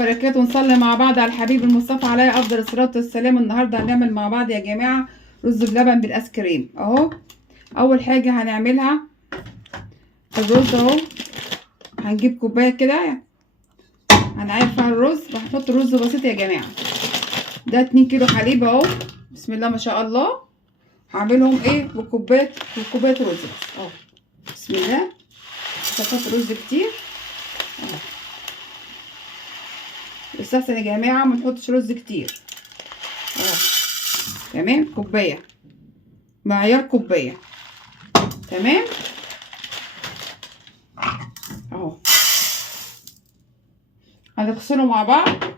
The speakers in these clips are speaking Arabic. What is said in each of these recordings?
بركاته. ونصلي مع بعض على الحبيب المصطفى عليه افضل الصلاه والسلام. النهارده هنعمل مع بعض يا جماعه رز بلبن بالايس كريم اهو. اول حاجه هنعملها الرز اهو. هنجيب كوبايه كده هنعاير فيها الرز، وهنحط رز بسيط يا جماعه. ده 2 كيلو حليب اهو، بسم الله ما شاء الله. هعملهم ايه بكوبايه رز بس اهو، بسم الله. مش هحط رز كتير اهو، يستحسن يا جماعه ما نحطش رز كتير اهو. تمام، كوبايه، معيار كوبايه، تمام اهو. هنغسله مع بعض.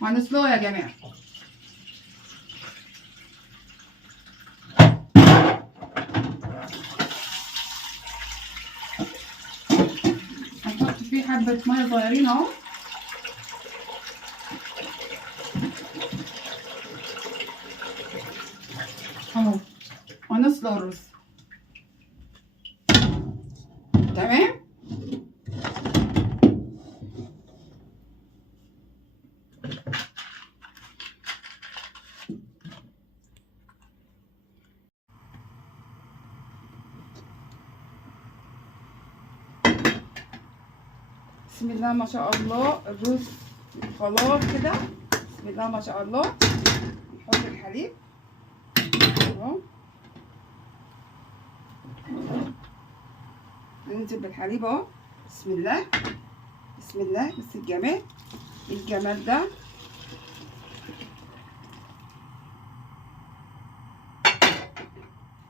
وهنسلقه يا جماعه. هنحط فيه حبه ميه صغيرين اهو، اهو. وهنسلق الرز، تمام. بسم الله ما شاء الله. الرز خلاص كده، بسم الله ما شاء الله. نحط الحليب اهو، هننزل بالحليب اهو، بسم الله بسم الله. بس الجمال، الجمال ده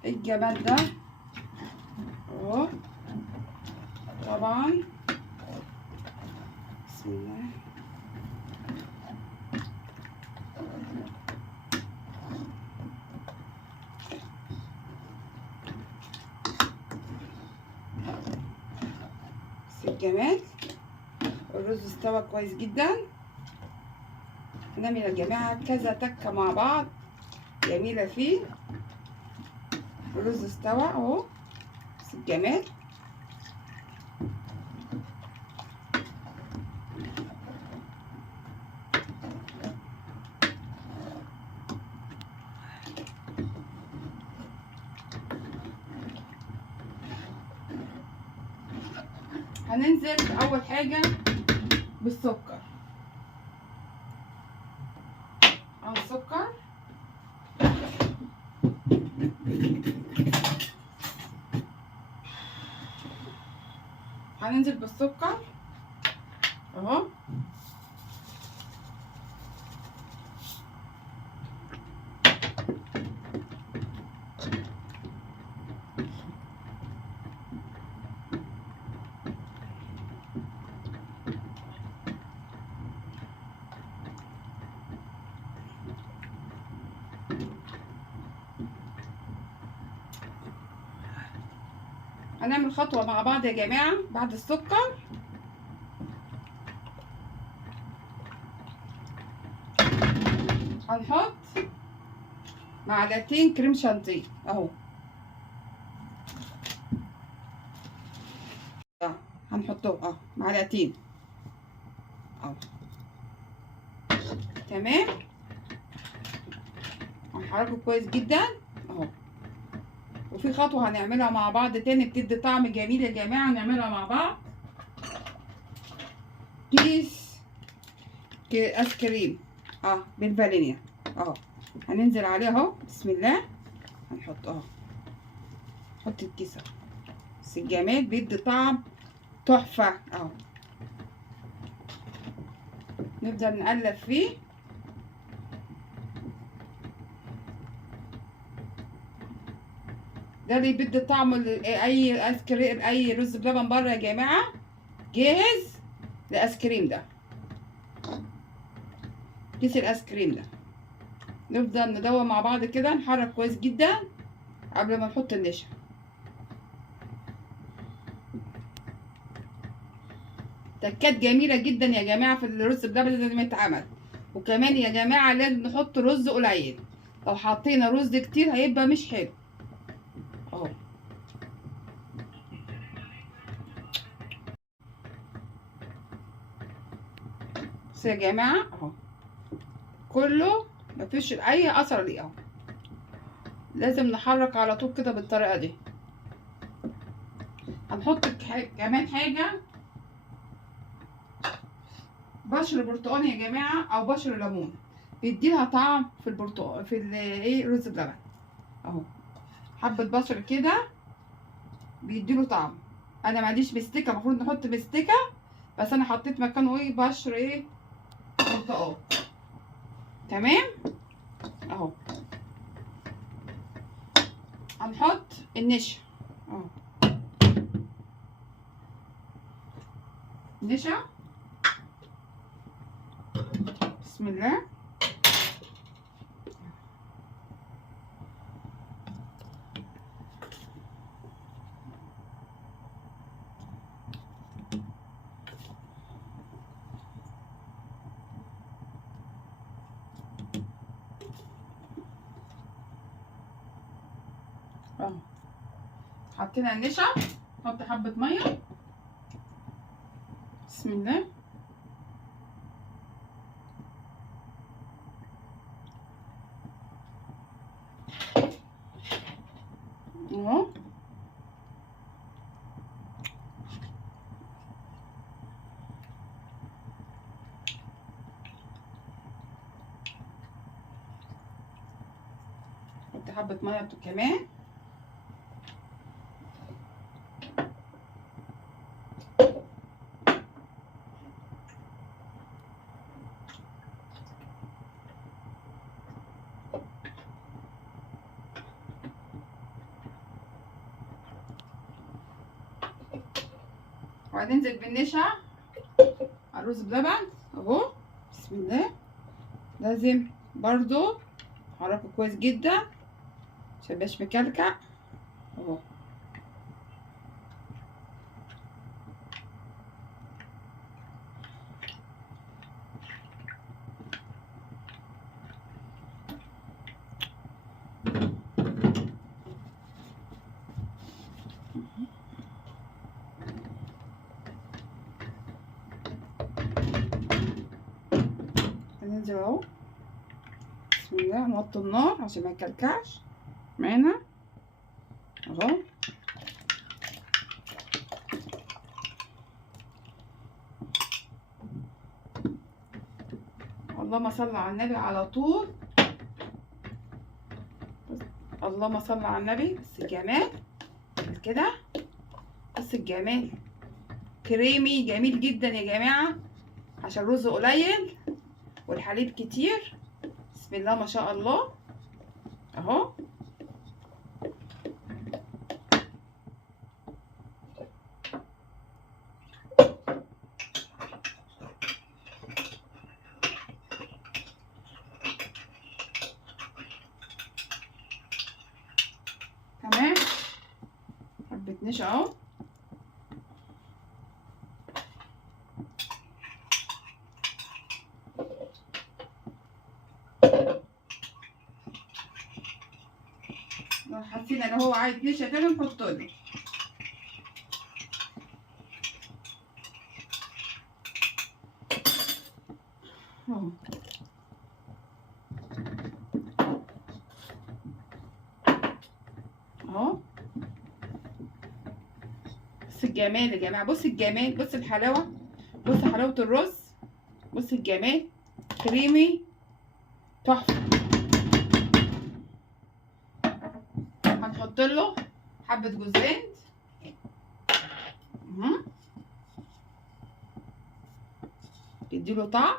الجمال ده اهو. طبعا بسم الله. بس الجمال، الرز استوى كويس جدا. هنعمل يا جماعه كذا تكه مع بعض جميله فيه. الرز استوى اهو، بس الجمال. هننزل اول حاجه بالسكر او السكر. هننزل بالسكر اهو، هنعمل خطوه مع بعض يا جماعه. بعد السكر هنحط معلقتين كريم شانتيه اهو، هنحطهم اهو معلقتين اهو، تمام. هنحركه كويس جدا اهو. وفي خطوه هنعملها مع بعض تاني بتدي طعم جميل يا جماعه، نعملها مع بعض. كيس ايس كريم بالفانيليا اهو، هننزل عليه اهو، بسم الله. هنحط اهو، نحط الكيس اهو، بس الجمال بيدي طعم تحفه اهو. نفضل نقلب فيه ده اللي بيدي طعم اي ايس كريم، اي رز بلبن بره يا جماعه جاهز الايس كريم ده، كيس الايس كريم ده. نفضل ندور مع بعض كده، نحرك كويس جدا قبل ما نحط النشا. تكات جميله جدا يا جماعه في الرز بلبن لازم يتعمل. وكمان يا جماعه لازم نحط رز قليل، لو حطينا رز كتير هيبقى مش حلو. اهو بس يا جماعه اهو كله مفيش اي اثر ليه اهو. لازم نحرك على طول كده بالطريقه دي. هنحط كمان حاجه، بشر برتقال يا جماعه او بشر ليمون، بيديلها طعم في البرتقال في ايه رز بلبن اهو. حبه بصل كده بيديله طعم. انا ما عنديش مستكه، المفروض نحط مستكه بس انا حطيت مكانه ايه بشر ايه برتقال. تمام اهو. هنحط النشا اهو، نشا. بسم الله. اهو حطينا النشا، نحط حبه ميه. بسم الله. اهو حط حبه ميه كمان. وهننزل بالنشا على الرز بلبن اهو. بسم الله. لازم برضو نحركه كويس جدا عشان ميبقاش مكلكع اهو. هننزل اهو. بسم الله. نوطي النار عشان ما يكلكعش معانا اهو. اللهم صل على النبي على طول. اللهم صل على النبي. بس الجمال كده، بس الجمال كريمي جميل جدا يا جماعه عشان الرز قليل والحليب كتير. بسم الله ما شاء الله اهو. تمام. حبه نشا اهو. لو حسينا ان هو عايز نشا تاني نحط له اهو. اهو بص الجمال يا جماعه، بص الجمال، بص الحلاوه، بص حلاوه الرز، بص الجمال كريمي تحفه. هنحط له حبه جوز هند يديله طعم.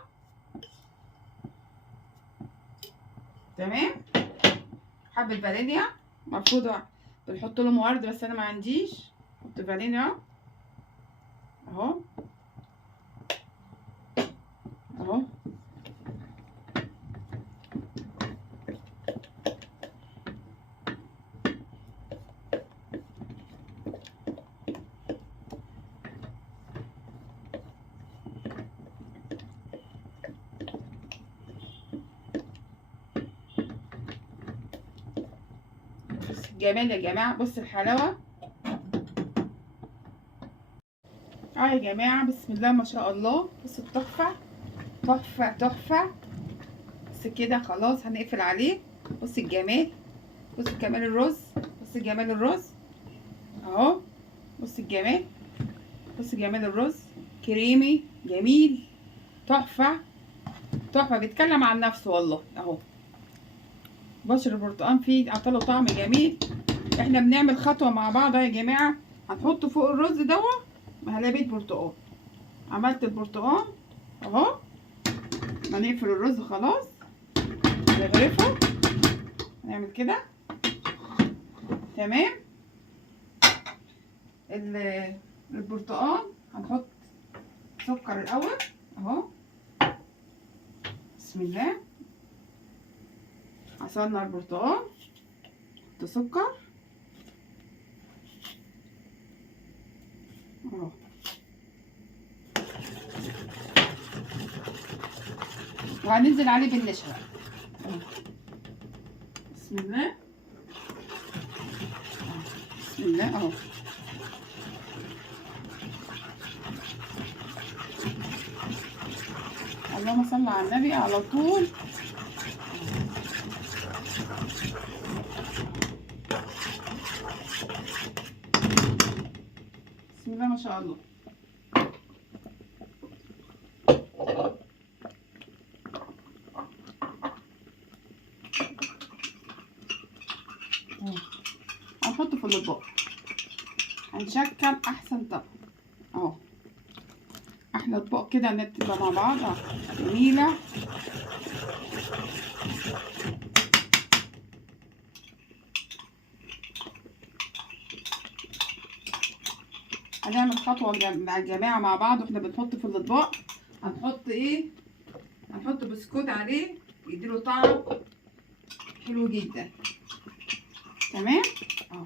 تمام. حبه فانيليا، المفروض بنحط له ورد بس انا ما عنديش. حط فانيليا اهو اهو. الجمال يا جماعه، بصوا الحلاوه. يا جماعه بسم الله ما شاء الله، بصوا التحفه تحفه تحفه. بس كده خلاص هنقفل عليه. بص الجمال، بص جمال الرز، بص جمال الرز اهو. بص الجمال، بص جمال الرز، كريمي جميل تحفه تحفه، بيتكلم عن نفسه والله اهو. بشر البرتقال فيه عطاله طعم جميل. احنا بنعمل خطوه مع بعض يا جماعه. هنحط فوق الرز دوت مهلبيه برتقال. عملت البرتقال اهو. هنقفل الرز خلاص، نغرفه، نعمل كده تمام. البرتقال هنحط سكر الاول اهو. بسم الله، عصرنا البرتقال، نحط سكر اهو. وهننزل عليه بالنشا بقى. بسم الله، بسم الله اهو. اللهم صل على النبي على طول. بسم الله ما شاء الله. هنحطه في الاطباق، هنشكل احسن طبق اهو. احلى اطباق كده نبقى مع بعض اهو، جميله. هنعمل خطوه مع الجماعه مع بعض واحنا بنحط في الاطباق. هنحط ايه؟ هنحط بسكوت عليه يديله طعم حلو جدا تمام اهو.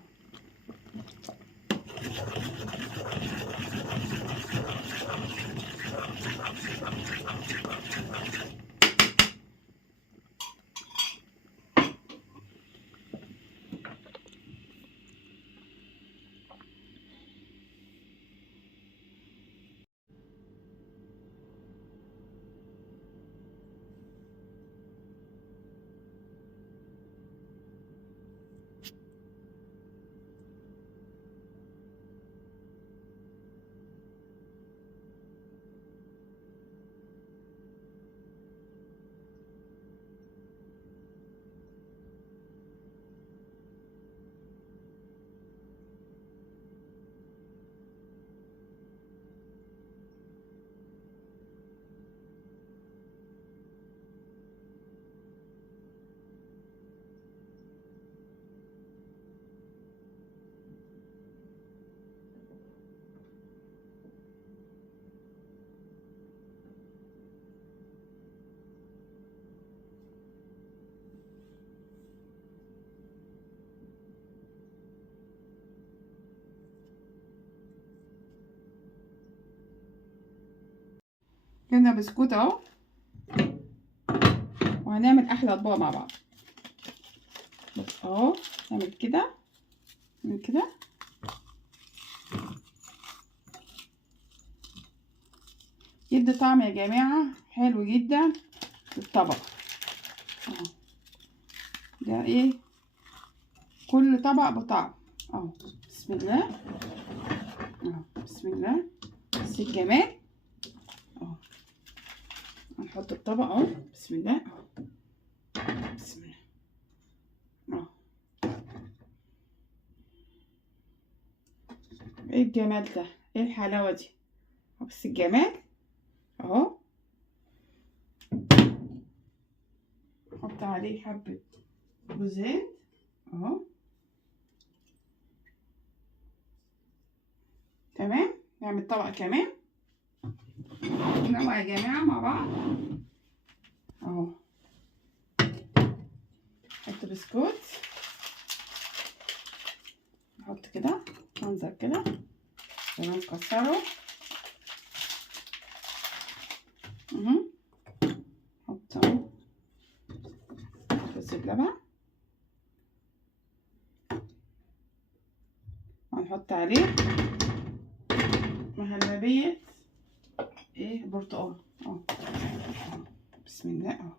جبنا بسكوت اهو، وهنعمل احلى اطباق مع بعض. بص اهو، نعمل كده، نعمل كده يدي طعم يا جماعه حلو جدا في الطبق اهو. ده ايه، كل طبق بطعم اهو. بسم الله اهو، بسم الله، بس الجمال اهو. هنحط الطبق اهو، بسم الله اهو، بسم الله اهو. ايه الجمال ده، ايه الحلاوه دي، بس الجمال اهو. نحط عليه حبه جوز هند اهو تمام. نعمل طبق كمان نروق يا جماعه مع بعض اهو. نحط بسكوت، نحط كده منظر كده تمام، نكسره نحط اهو رز بلبن نحط عليه مهلبية ايه برتقال اهو. بسم الله اهو.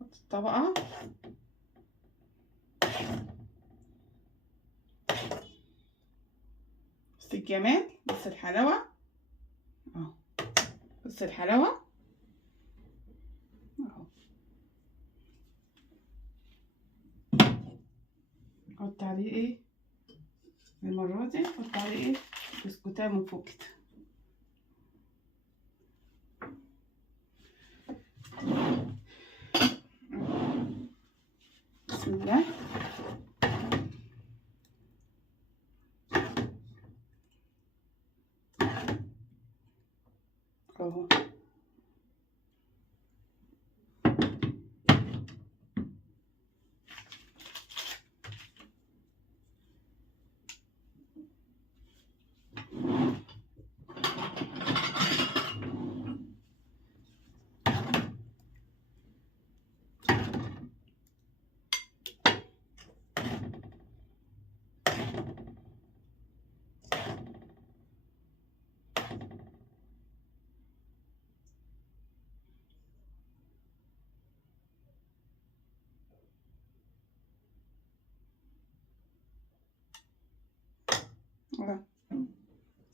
نحط الطبقة بص الجمال، بص الحلاوة اهو، بص الحلاوة اهو. نحط عليه ايه المرة دي، نحط عليه ايه بسكوتات من فوق كده. بسم الله اهو.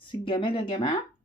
بس الجمال يا جماعة.